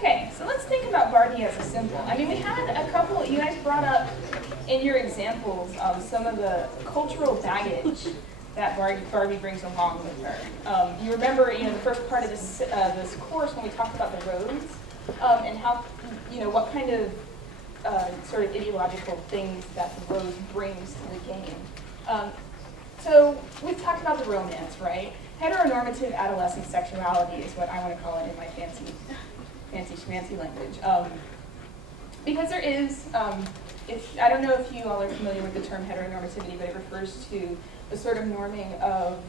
Okay, so let's think about Barbie as a symbol. I mean, we had a couple, you guys brought up in your examples some of the cultural baggage that Barbie brings along with her. You remember, the first part of this course when we talked about the roads and how, what kind of sort of ideological things that the road brings to the game. So we've talked about the romance, right? Heteronormative adolescent sexuality is what I want to call it in my fancy schmancy language. Because there is, I don't know if you all are familiar with the term heteronormativity, but it refers to the sort of norming of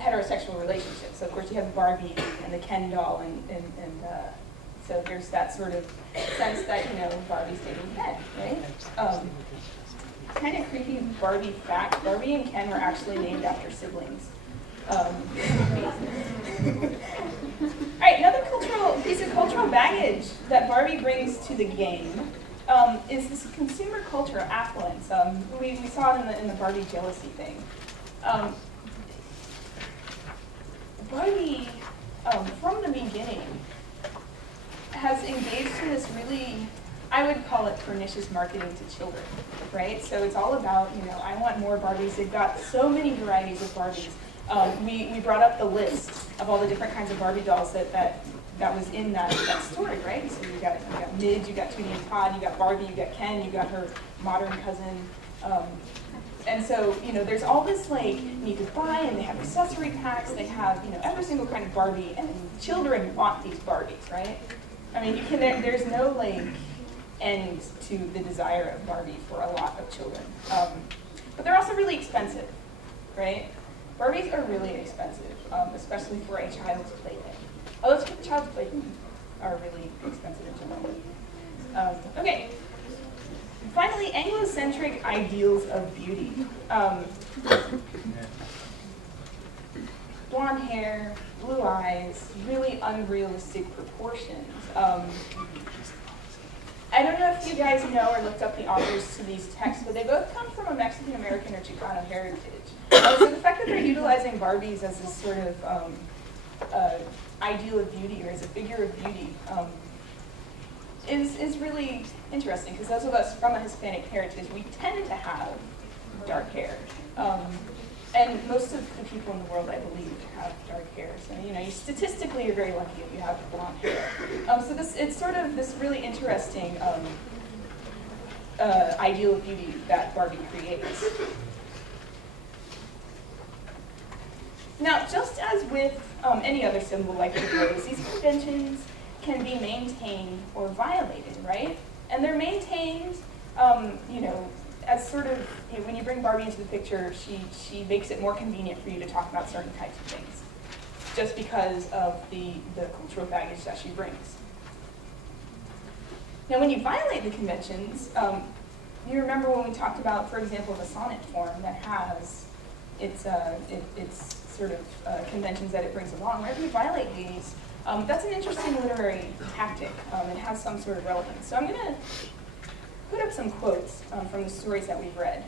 heterosexual relationships. So of course you have Barbie and the Ken doll, and so there's that sort of sense that, Barbie's dating Ken, right? Kind of creepy Barbie fact, Barbie and Ken were actually named after siblings. All right, another piece of cultural baggage that Barbie brings to the game is this consumer culture of affluence. We saw it in the Barbie jealousy thing. Barbie, from the beginning, has engaged in this really, I would call it pernicious marketing to children, right? So it's all about, I want more Barbies. They've got so many varieties of Barbies. We brought up the list of all the different kinds of Barbie dolls that was in that story, right? So you got Midge, you got Tootie and Todd, you got Barbie, you got Ken, you got her modern cousin. And so, there's all this, you could buy, and they have accessory packs, they have, every single kind of Barbie, and children want these Barbies, right? I mean, there's no, end to the desire of Barbie for a lot of children. But they're also really expensive, right? Barbies are really expensive, especially for a child's plaything. Although child's playthings are really expensive in general. Okay. Finally, Anglo-centric ideals of beauty. Blonde hair, blue eyes, really unrealistic proportions. I don't know if you guys know or looked up the authors to these texts, but they both come from a Mexican-American or Chicano heritage. So the fact that they're utilizing Barbies as this sort of ideal of beauty, or as a figure of beauty, is really interesting, because those of us from a Hispanic heritage, we tend to have dark hair. And most of the people in the world, I believe, have dark hair. So, statistically, you're very lucky if you have blonde hair. So it's sort of this really interesting ideal of beauty that Barbie creates. Now, just as with any other symbol like the rose, these conventions can be maintained or violated, right? And they're maintained, as sort of, when you bring Barbie into the picture, she makes it more convenient for you to talk about certain types of things, just because of the cultural baggage that she brings. Now, when you violate the conventions, you remember when we talked about, for example, the sonnet form that has its sort of conventions that it brings along. Whenever you violate these, that's an interesting literary tactic. It has some sort of relevance. So I'm going to put up some quotes from the stories that we've read.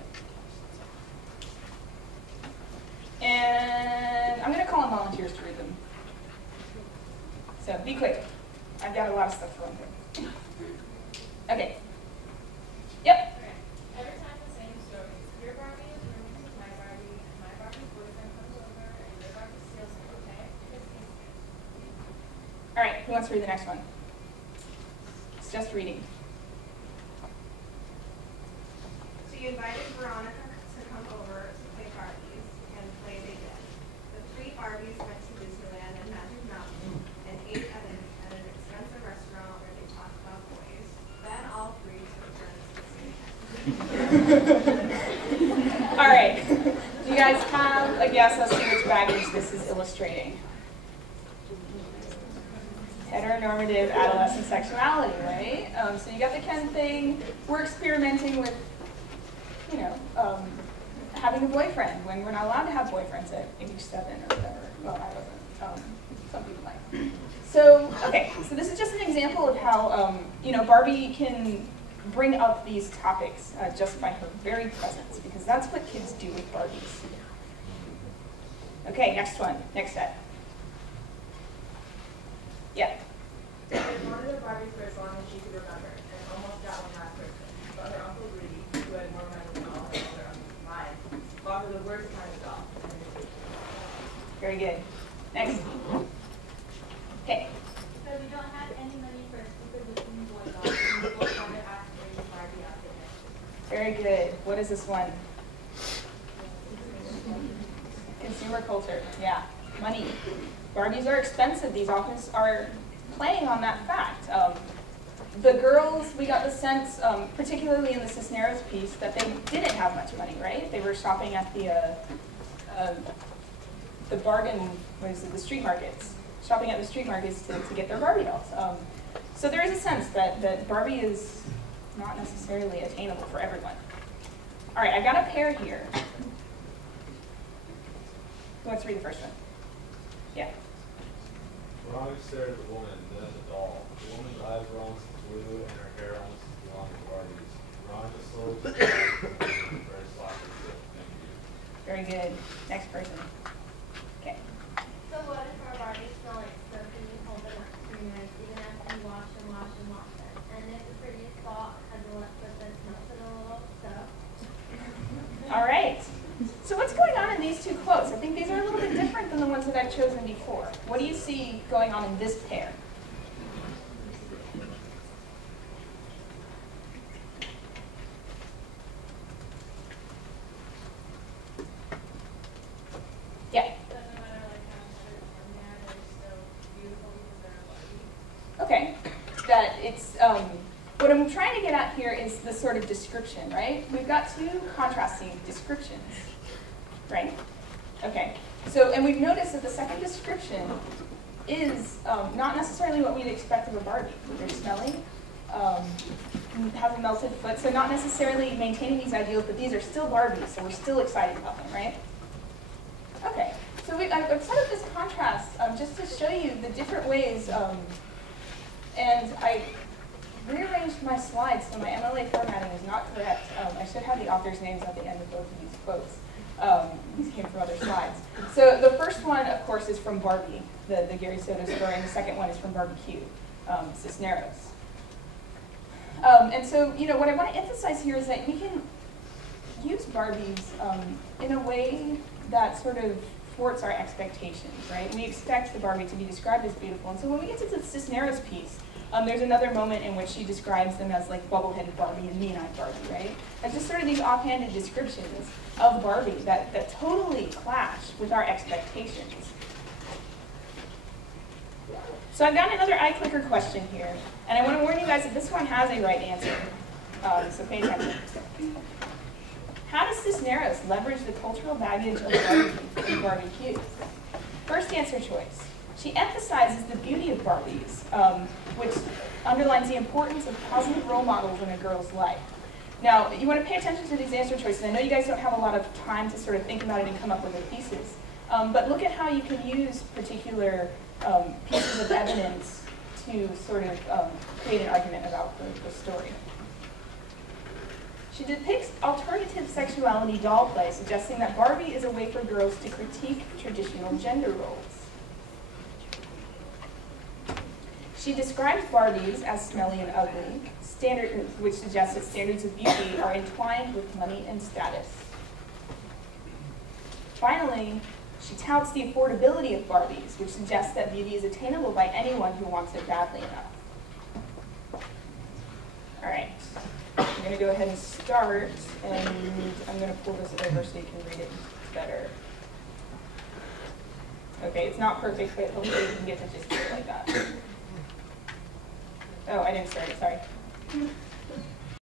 And I'm going to call on volunteers to read them. So be quick. I've got a lot of stuff to run through. Okay. Yep. Every time the same story. Your Barbie is rooming with my Barbie, and my Barbie's boyfriend comes over, and your Barbie steals it, okay? All right, who wants to read the next one? It's just reading. So you invited Veronica to come over to play Barbies, and play they did. The three Barbies went to Disneyland and Magic Mountain and ate at an expensive restaurant where they talked about boys. Then all three took turns to sing. All right. Do you guys have a guess as to which baggage this is illustrating? Heteronormative adolescent sexuality, right? So you got the Ken thing. We're experimenting with, having a boyfriend when we're not allowed to have boyfriends at age 7 or whatever. Well, I wasn't. Some people might. So, okay. So this is just an example of how, Barbie can bring up these topics just by her very presence, because that's what kids do with Barbies. Okay, next one. Next set. Yeah. Barbies for as long as she could remember, and almost got one last Christmas. But her Uncle Rudy, who had more money than all her other lives, bought her the worst kind of doll. Very good. Next. Okay. So we don't have any money for a stupid-looking boy doll, and we both want to ask for a Barbie outfit next year. Very good. What is this one? Consumer culture. Yeah. Money. Barbies are expensive. These often are playing on that fact. The girls, we got the sense, particularly in the Cisneros piece, that they didn't have much money, right? They were shopping at the bargain, what is it, the street markets. Shopping at the street markets to get their Barbie dolls. So there is a sense that Barbie is not necessarily attainable for everyone. All right, I got a pair here. Who wants to read the first one? Yeah. Veronica stared at the woman, then at the doll. The woman's eyes were almost blue and her hair almost as long as Barbie's. Veronica slowly stared very softly. Thank you. Very good. Next person. Okay. So what if our Barbies smell like soap and you hold them up to your nose even after you wash and wash and wash them? And if the prettiest doll has a lip that smells it a little, so? All right. So what's going on in these two quotes? I think these are a little bit different than the ones that I've chosen before. What do you see going on in this pair? Yeah. Doesn't matter like how much they're from there, they're still beautiful because they're a Barbie. Okay. That it's what I'm trying to get at here is the sort of description, right? We've got two contrasting descriptions, right? Okay. So, and we've noticed that the second description is not necessarily what we'd expect of a Barbie. They're smelly, have a melted foot, so not necessarily maintaining these ideals, but these are still Barbies, so we're still excited about them, right? Okay. So I've set up this contrast just to show you the different ways, and I rearranged my slides, so my MLA formatting is not correct. I should have the authors' names at the end of both of these quotes. These came from other slides. So the first one, of course, is from Barbie, the Gary Soto story, and the second one is from Barbecue, Cisneros. And so, you know, what I want to emphasize here is that we can use Barbies in a way that sort of thwarts our expectations, right? We expect the Barbie to be described as beautiful, and so when we get to the Cisneros piece, there's another moment in which she describes them as like bubble-headed Barbie and neon-eyed Barbie, right? And just sort of these offhanded descriptions of Barbie that totally clash with our expectations. So I've got another iClicker question here, and I want to warn you guys that this one has a right answer, so pay attention. How does Cisneros leverage the cultural baggage of Barbie and Barbecue? First answer choice. She emphasizes the beauty of Barbies, which underlines the importance of positive role models in a girl's life. Now, you want to pay attention to these answer choices. I know you guys don't have a lot of time to sort of think about it and come up with their pieces, but look at how you can use particular pieces of evidence to sort of create an argument about the story. She depicts alternative sexuality doll play, suggesting that Barbie is a way for girls to critique traditional gender roles. She describes Barbies as smelly and ugly, which suggests that standards of beauty are entwined with money and status. Finally, she touts the affordability of Barbies, which suggests that beauty is attainable by anyone who wants it badly enough. All right, I'm going to go ahead and start, and I'm going to pull this over so you can read it better. Okay, it's not perfect, but hopefully you can get the gist of it like that. Oh, I didn't start it, sorry.